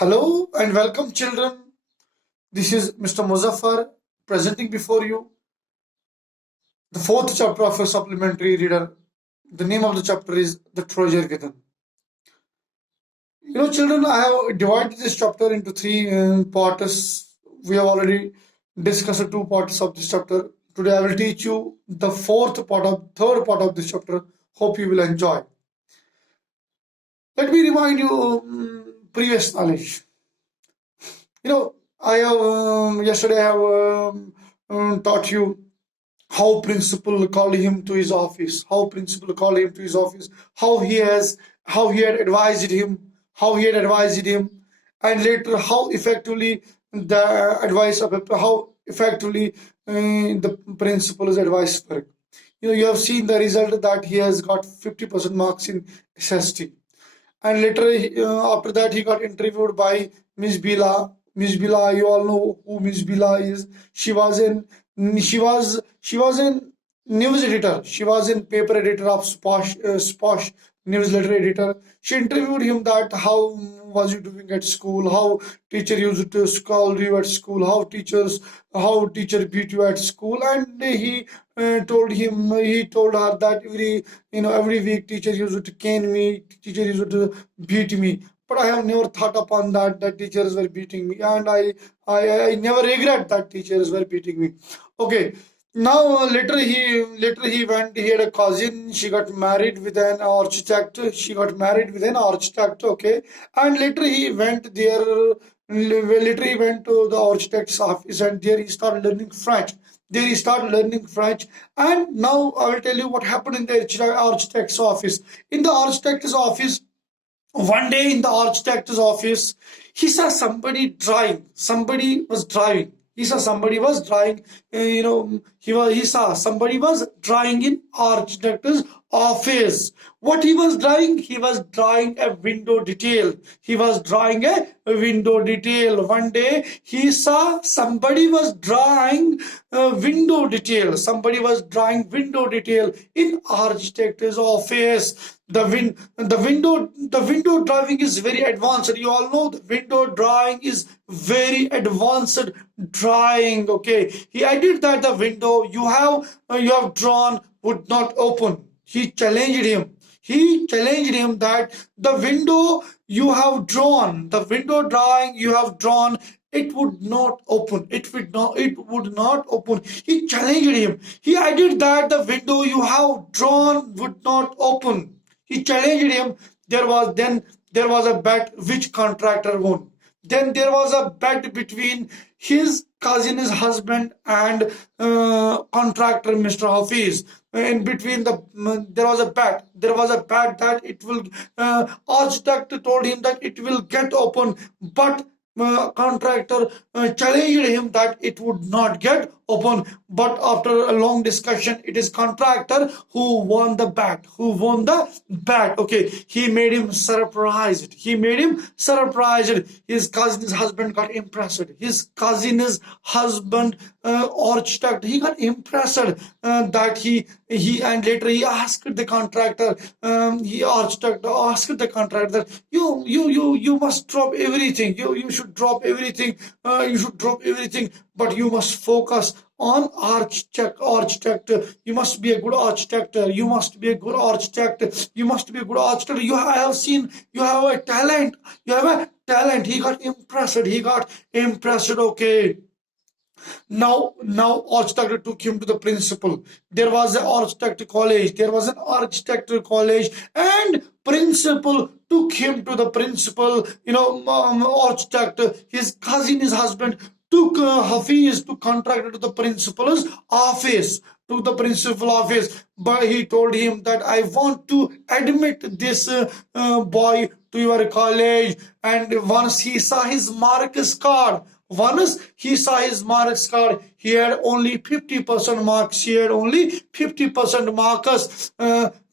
Hello and welcome, children. This is Mr. Muzaffar presenting before you the fourth chapter of a supplementary reader. The name of the chapter is The Trojan Given. Children, I have divided this chapter into three parts. We have already discussed the two parts of this chapter. Today, I will teach you the third part of this chapter. Hope you will enjoy. Let me remind you previous knowledge. I have yesterday I have taught you how principal called him to his office, how he had advised him, and later how effectively the principal's advice worked. You have seen the result that he has got 50% marks in SST, and later after that he got interviewed by Miss Bila. Miss Bila, you all know who Miss Bila is. She was in news editor. She was in paper editor of Sposh newsletter editor. She interviewed him that how was you doing at school, how teacher used to scold you at school, how teacher beat you at school, and he told her that every week teacher used to cane me, teacher used to beat me. But I have never thought upon that teachers were beating me, and I never regret that teachers were beating me. Okay, now later he went. He had a cousin. She got married with an architect. Okay, and later he went there. Later he went to the architect's office, and there he started learning French. And now I will tell you what happened in the architect's office. In the architect's office, one day in the architect's office, he saw somebody drawing. Somebody was drawing. He saw somebody was drawing. He saw somebody was drawing in architect's office. What he was drawing? He was drawing a window detail. One day he saw somebody was drawing a window detail. In architect's office. The window drawing is very advanced. You all know the window drawing is very advanced drawing. Okay, he added that the window you have drawn would not open. He challenged him. That the window you have drawn, the window drawing you have drawn, it would not open. It would not open. He challenged him. He added that the window you have drawn would not open. He challenged him. There was a bet which contractor won. Then there was a bet between his cousin's husband and contractor Mr. Hafiz. In between there was a bet. That it will. Architect told him that it will get open, but contractor challenged him that it would not get open. But after a long discussion, it is contractor who won the bet. Okay, he made him surprised. His cousin's husband got impressed. Architect, he got impressed that he and later he asked the contractor. Architect asked the contractor, you must drop everything. You should drop everything. But you must focus on architect. You must be a good architect. I have seen you have a talent. He got impressed. Okay. Now architect took him to the principal. There was an architect college, and principal took him to the principal. Architect, his cousin, his husband took Hafiz to contractor to the principal's office. But he told him that I want to admit this boy to your college. And once he saw his marks card, he had only 50% marks.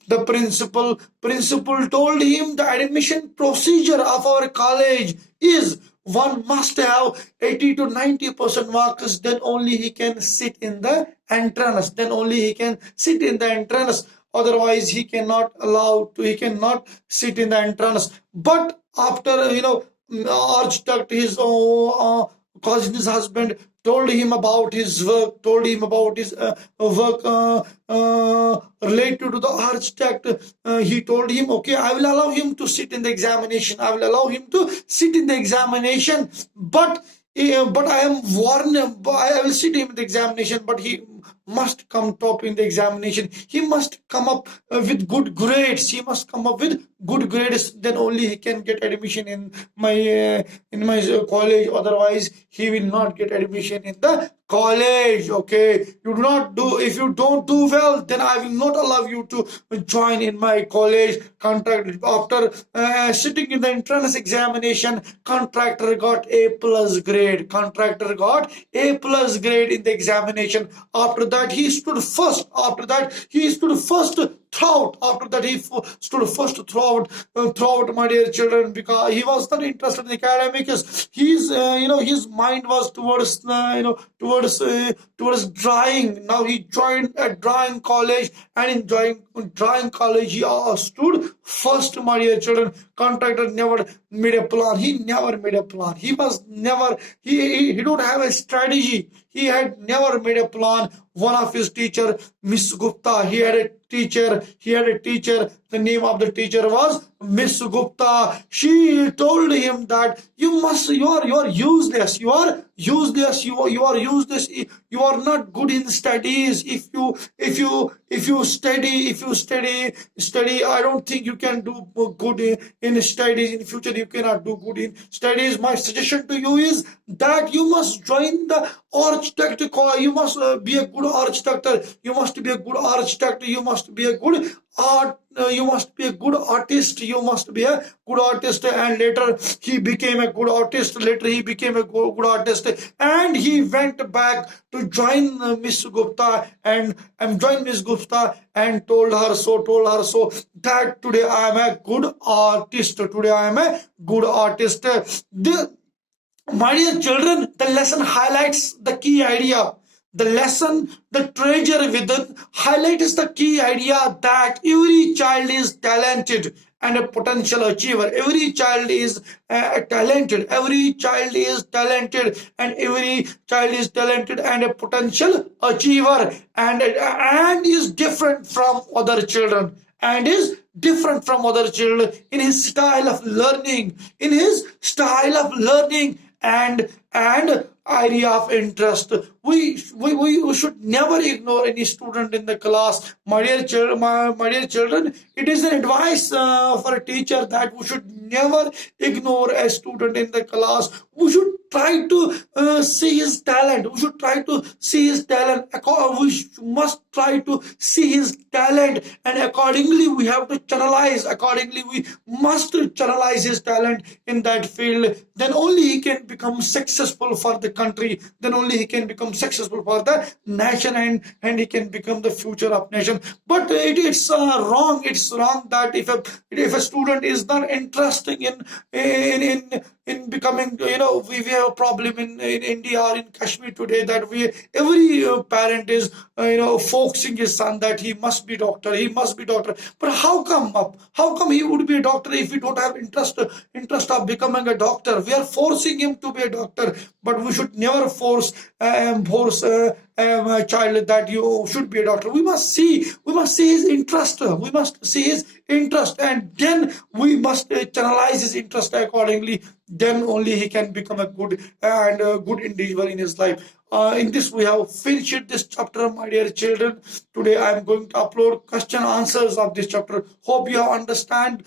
The principal told him the admission procedure of our college is one must have 80 to 90% marks, then only he can sit in the entrance. Otherwise he cannot sit in the entrance. But after architect, his cousin's husband, told him about his work, told him about his work related to the architect. He told him, okay, I will allow him to sit in the examination. I will allow him to sit in the examination, but I am warned. I will sit him in the examination, but he must come top in the examination. He must come up with good grades. He must come up with good grades. Then only he can get admission in my college. Otherwise, he will not get admission in the college. Okay, you do not do. If you don't do well, then I will not allow you to join in my college. Contract after sitting in the entrance examination, contractor got A plus grade. Contractor got A plus grade in the examination. After that, he stood first. After that, he stood first throughout. After that, he stood first throughout, my dear children, because he was not interested in academics. His mind was towards drawing. Now he joined a drawing college, and in drawing college, he stood first, my dear children. Contractor never made a plan. He never made a plan. He was never. He don't have a strategy. He had never made a plan. One of his teacher, Miss Gupta, he had a teacher. The name of the teacher was Miss Gupta. She told him that you are useless. You are useless. You are useless. You are not good in studies. If you study, I don't think you can do good in studies. In future, you cannot do good in studies. My suggestion to you is that you must join the architect. You must be a good architect. You must be a good architect. You must be a good art. You must be a good artist. You must be a good artist. And later he became a good artist. And he went back to join Miss Gupta and join Miss Gupta and told her so that today I am a good artist. My dear children, the lesson highlights the key idea. The lesson, the treasure within, highlights the key idea that every child is talented and a potential achiever. Every child is talented. Every child is talented, and every child is talented and a potential achiever, and is different from other children. And is different from other children in his style of learning, and area of interest. We should never ignore any student in the class. My dear children, it is an advice for a teacher that we should never ignore a student in the class. We should try to see his talent. We must try to see his talent, and accordingly we have to channelize. We must channelize his talent in that field. Then only he can become successful for the country. Then only he can become successful for the nation, and he can become the future of nation. But it's wrong. It's wrong that if a student is not interested in becoming, we have a problem in India or in Kashmir today, that every parent is focusing his son that he must be doctor. But how come he would be a doctor if he don't have interest of becoming a doctor? We are forcing him to be a doctor, but we should never force a child that you should be a doctor. We must see his interest. And then we must channelize his interest accordingly. Then only he can become a good individual in his life. In this, we have finished this chapter, my dear children. Today I am going to upload question answers of this chapter. Hope you understand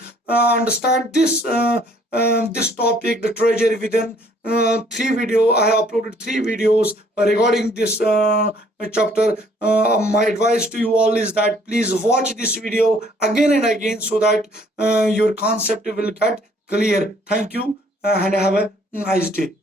this this topic, the treasure within. I have uploaded 3 videos regarding this chapter. My advice to you all is that please watch this video again and again, so that your concept will get clear. Thank you, and have a nice day.